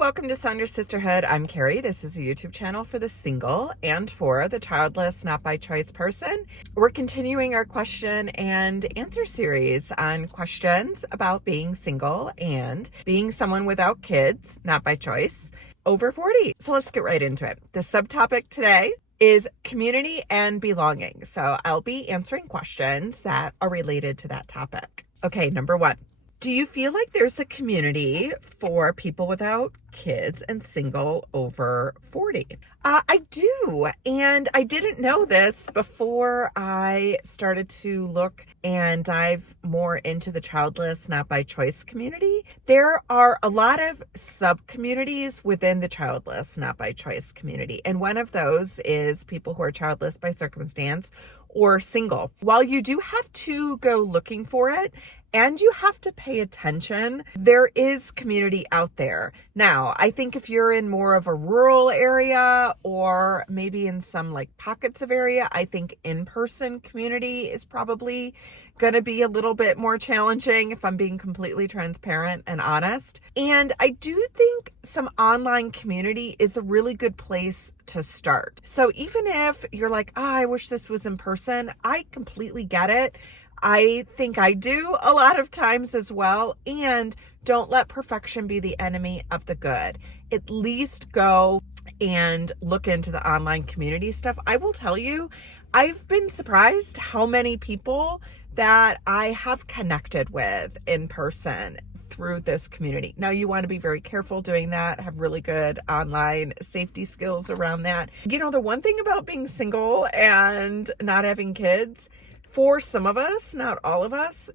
welcome to Sonder Sisterhood. I'm Carrie. This is a YouTube channel for the single and for the childless, not by choice person. We're continuing our question and answer series on questions about being single and being someone without kids, not by choice, over 40. So let's get right into it. The subtopic today is community and belonging. So I'll be answering questions that are related to that topic. Okay, number one. Do you feel like there's a community for people without kids and single over 40? I do. And I didn't know this before I started to look and dive more into the childless, not by choice community. There are a lot of sub-communities within the childless, not by choice community. And one of those is people who are childless by circumstance or single. While you do have to go looking for it, and you have to pay attention, there is community out there. Now, I think if you're in more of a rural area or maybe in some like pockets of area, I think in-person community is probably going to be a little bit more challenging if I'm being completely transparent and honest. And I do think some online community is a really good place to start. So even if you're like, I wish this was in person, I completely get it. I think I do a lot of times as well. And don't let perfection be the enemy of the good. At least go and look into the online community stuff. I will tell you, I've been surprised how many people that I have connected with in person through this community. Now, you want to be very careful doing that, have really good online safety skills around that. You know, the one thing about being single and not having kids, for some of us, not all of us,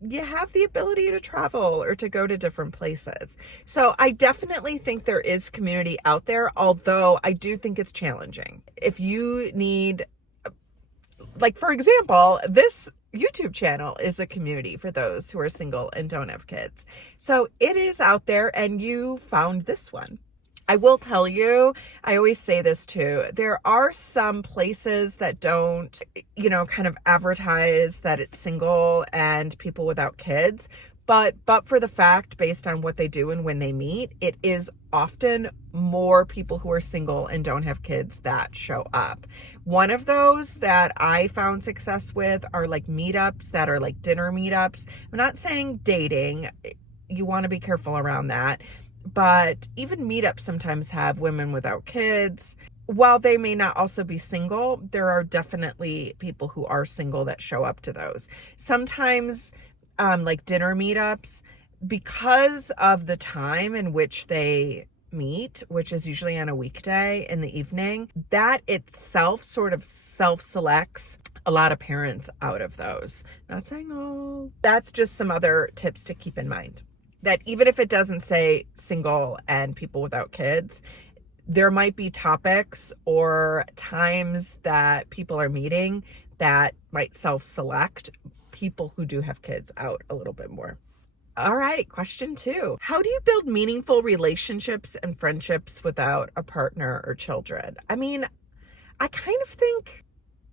you have the ability to travel or to go to different places. So I definitely think there is community out there, although I do think it's challenging. If you need, like, for example, this YouTube channel is a community for those who are single and don't have kids. So it is out there, and you found this one. I will tell you, I always say this too, there are some places that don't, kind of advertise that it's single and people without kids. But for the fact, based on what they do and when they meet, it is often more people who are single and don't have kids that show up. One of those that I found success with are like meetups that are like dinner meetups. I'm not saying dating. You want to be careful around that. But even meetups sometimes have women without kids. While they may not also be single, there are definitely people who are single that show up to those. Sometimes like dinner meetups, because of the time in which they meet, which is usually on a weekday in the evening, that itself sort of self-selects a lot of parents out of those. Not saying, oh, that's just some other tips to keep in mind. That even if it doesn't say single and people without kids, there might be topics or times that people are meeting that might self-select people who do have kids out a little bit more. All right, question 2. How do you build meaningful relationships and friendships without a partner or children? I mean, I kind of think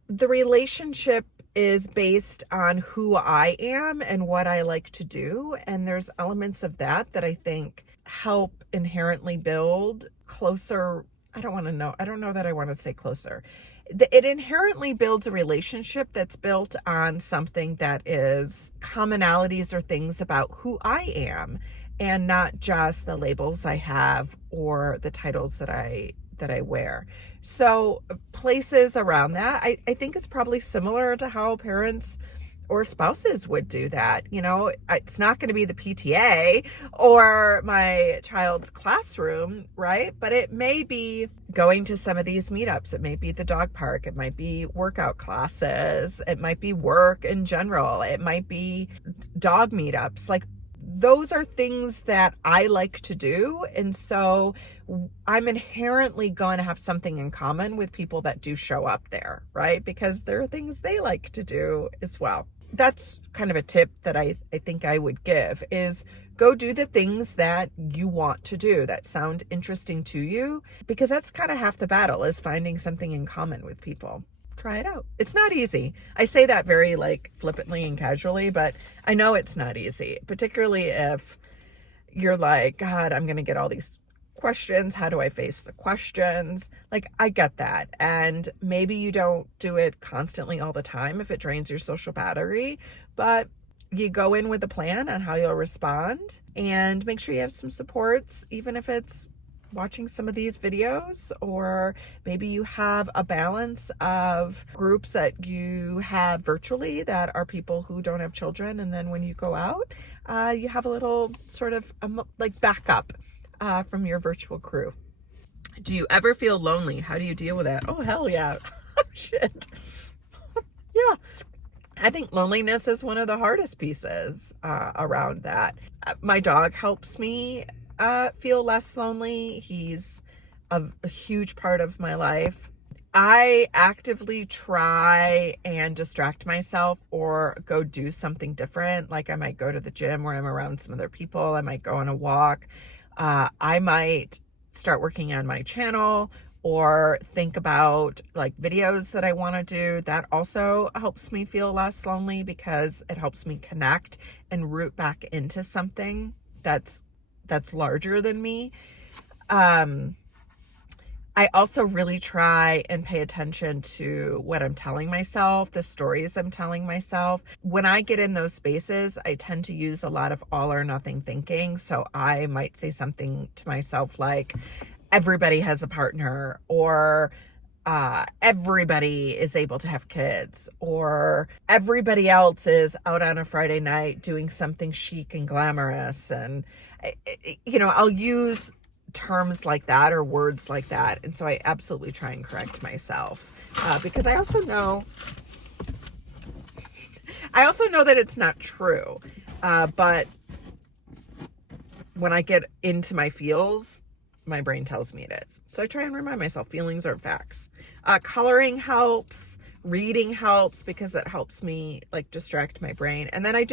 the relationship is based on who I am and what I like to do. And there's elements of that I think help inherently build closer. I don't know that I want to say closer. It inherently builds a relationship that's built on something that is commonalities or things about who I am and not just the labels I have or the titles that I wear. So places around that, I think it's probably similar to how parents or spouses would do that. It's not going to be the PTA or my child's classroom, right? But it may be going to some of these meetups. It may be the dog park. It might be workout classes. It might be work in general. It might be dog meetups. Like, those are things that I like to do. And so I'm inherently going to have something in common with people that do show up there, right? Because there are things they like to do as well. That's kind of a tip that I think I would give is go do the things that you want to do that sound interesting to you, because that's kind of half the battle is finding something in common with people. Try it out. It's not easy. I say that very like flippantly and casually, but I know it's not easy, particularly if you're like, God, I'm going to get all these questions. How do I face the questions? Like, I get that. And maybe you don't do it constantly all the time if it drains your social battery, but you go in with a plan on how you'll respond, and make sure you have some supports, even if it's watching some of these videos, or maybe you have a balance of groups that you have virtually that are people who don't have children. And then when you go out, you have a little sort of like backup from your virtual crew. Do you ever feel lonely? How do you deal with that? Oh, hell yeah. Shit. Yeah. I think loneliness is one of the hardest pieces around that. My dog helps me feel less lonely. He's a huge part of my life. I actively try and distract myself or go do something different. Like, I might go to the gym where I'm around some other people. I might go on a walk. I might start working on my channel or think about like videos that I want to do. That also helps me feel less lonely because it helps me connect and root back into something that's larger than me. I also really try and pay attention to what I'm telling myself, the stories I'm telling myself. When I get in those spaces, I tend to use a lot of all or nothing thinking. So I might say something to myself like, everybody has a partner, or everybody is able to have kids, or everybody else is out on a Friday night doing something chic and glamorous. And, I'll use terms like that or words like that. And so I absolutely try and correct myself because I also know that it's not true. But when I get into my feels, my brain tells me it is. So I try and remind myself feelings are facts. Coloring helps. Reading helps because it helps me like distract my brain. And then I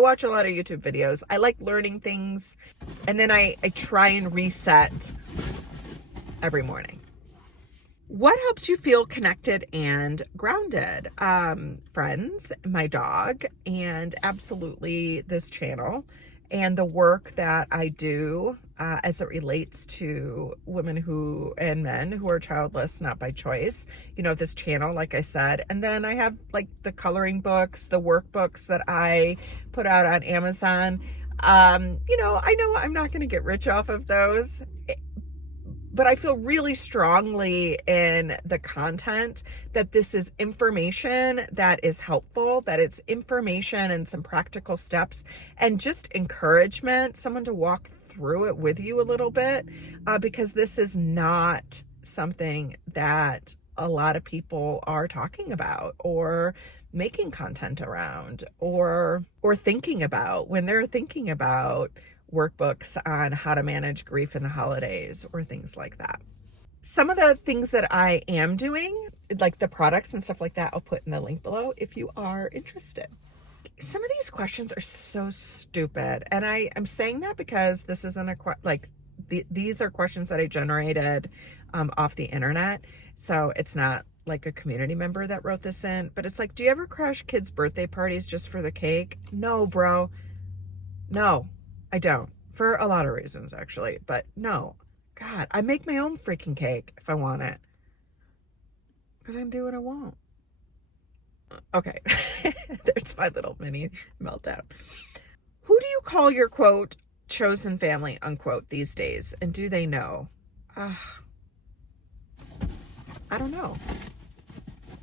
watch a lot of YouTube videos. I like learning things. And then I try and reset every morning. What helps you feel connected and grounded? Friends, my dog, and absolutely this channel and the work that I do as it relates to women and men who are childless, not by choice. This channel, like I said. And then I have like the coloring books, the workbooks that I put out on Amazon. I know I'm not going to get rich off of those, but I feel really strongly in the content that this is information that is helpful, that it's information and some practical steps and just encouragement, someone to walk through it with you a little bit, because this is not something that a lot of people are talking about or making content around or thinking about when they're thinking about workbooks on how to manage grief in the holidays or things like that. Some of the things that I am doing, like the products and stuff like that, I'll put in the link below if you are interested. Some of these questions are so stupid, and I'm saying that because this isn't these are questions that I generated off the internet, so it's not like a community member that wrote this in. But it's like, do you ever crash kids' birthday parties just for the cake? No, bro. No. I don't, for a lot of reasons, actually. But no, God, I make my own freaking cake if I want it. Because I can do what I want. Okay, there's my little mini meltdown. Who do you call your, quote, chosen family, unquote, these days? And do they know? I don't know.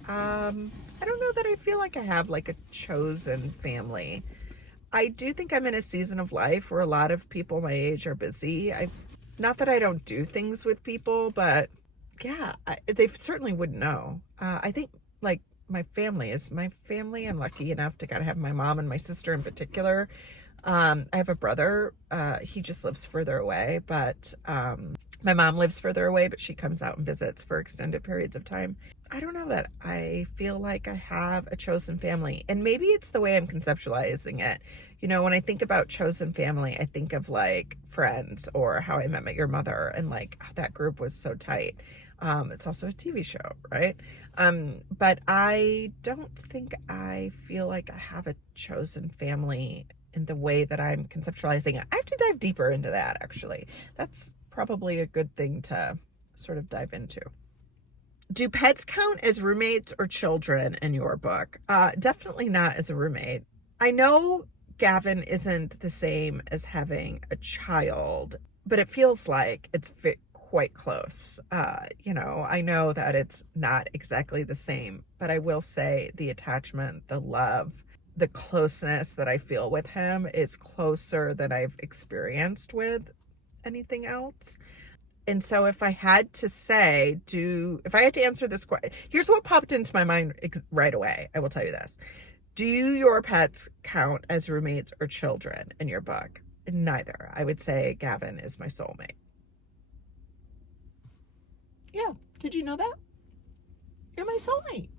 I don't know that I feel like I have like a chosen family. I do think I'm in a season of life where a lot of people my age are busy. Not that I don't do things with people, but yeah, they certainly wouldn't know. I think like my family. I'm lucky enough to kind of have my mom and my sister in particular. I have a brother. He just lives further away, but my mom lives further away, but she comes out and visits for extended periods of time. I don't know that I feel like I have a chosen family, and maybe it's the way I'm conceptualizing it. When I think about chosen family, I think of like Friends or How I Met Your Mother, and like that group was so tight. It's also a TV show, right? But I don't think I feel like I have a chosen family in the way that I'm conceptualizing it. I have to dive deeper into that, actually. That's probably a good thing to sort of dive into. Do pets count as roommates or children in your book? Definitely not as a roommate. I know Gavin isn't the same as having a child, but it feels like it's quite close. I know that it's not exactly the same, but I will say the attachment, the love, the closeness that I feel with him is closer than I've experienced with anything else. And so if I had to say, if I had to answer this question, here's what popped into my mind right away. I will tell you this. Do your pets count as roommates or children in your book? Neither. I would say Gavin is my soulmate. Yeah. Did you know that? You're my soulmate.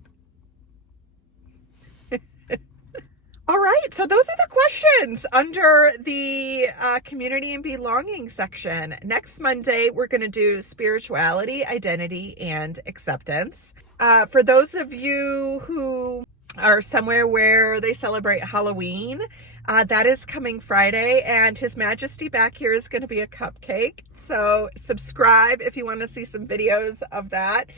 All right, so those are the questions under the community and belonging section. Next Monday, we're going to do spirituality, identity, and acceptance. For those of you who are somewhere where they celebrate Halloween, that is coming Friday, and His Majesty back here is going to be a cupcake. So subscribe if you want to see some videos of that.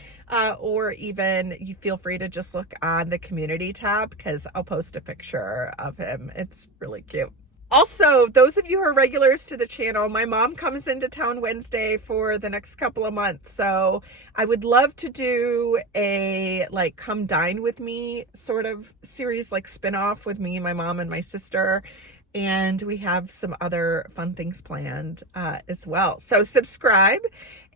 Or even you feel free to just look on the community tab because I'll post a picture of him. It's really cute. Also, those of you who are regulars to the channel, my mom comes into town Wednesday for the next couple of months. So I would love to do a come dine with me sort of series, spin-off with me, my mom, and my sister. And we have some other fun things planned as well. So subscribe.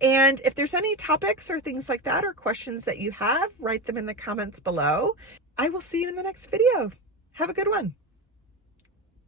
And if there's any topics or things like that or questions that you have, write them in the comments below. I will see you in the next video. Have a good one.